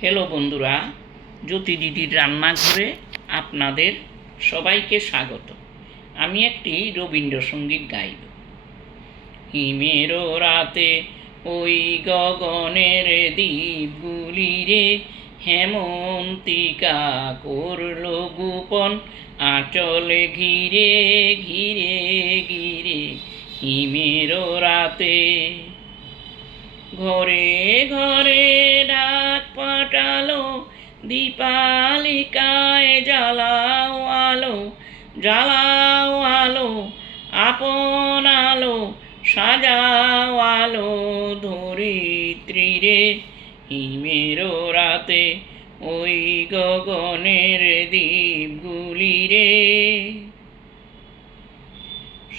Hello বন্ধুরা, জ্যোতি দিদির রান্নাঘরে আপনাদের সবাইকে স্বাগত। আমি একটি রবীন্দ্রসঙ্গীত গাইব। হিমের রাতে ওই গগনের দ্বীপগুলি রে, হেমন্তিকা করল গোপন আঁচলে ঘিরে ঘিরে ঘিরে। হিমের রাতে ঘরে ঘরে ডাক পাঠালো, দীপালিকায় জ্বালাও আলো, জ্বালাও আলো, আপন আলো, সাজাও আলো ধরিত্রী রে। হিমের রাতে ওই গগনের দ্বীপগুলি রে।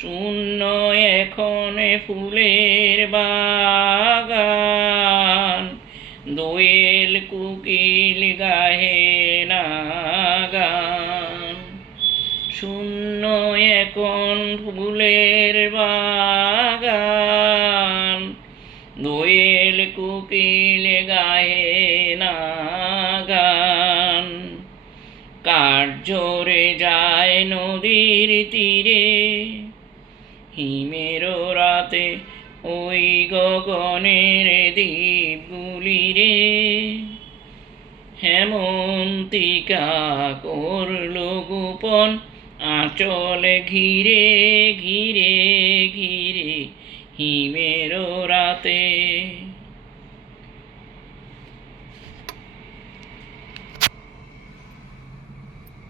শূন্য এখন ফুলের বাগান, দোয়েল কোকিল গাহে না গান। শূন্য এখন ফুলের বাগান, দোয়েল কোকিল গাহে না গান। কাঠ ঝরে যায় নদীর তীরে, হিমের রাতে ওই গগনের দ্বীপগুলি রে। হেমন্তিকা করল গোপন আঁচলে ঘিরে ঘিরে ঘিরে। হিমের রাতে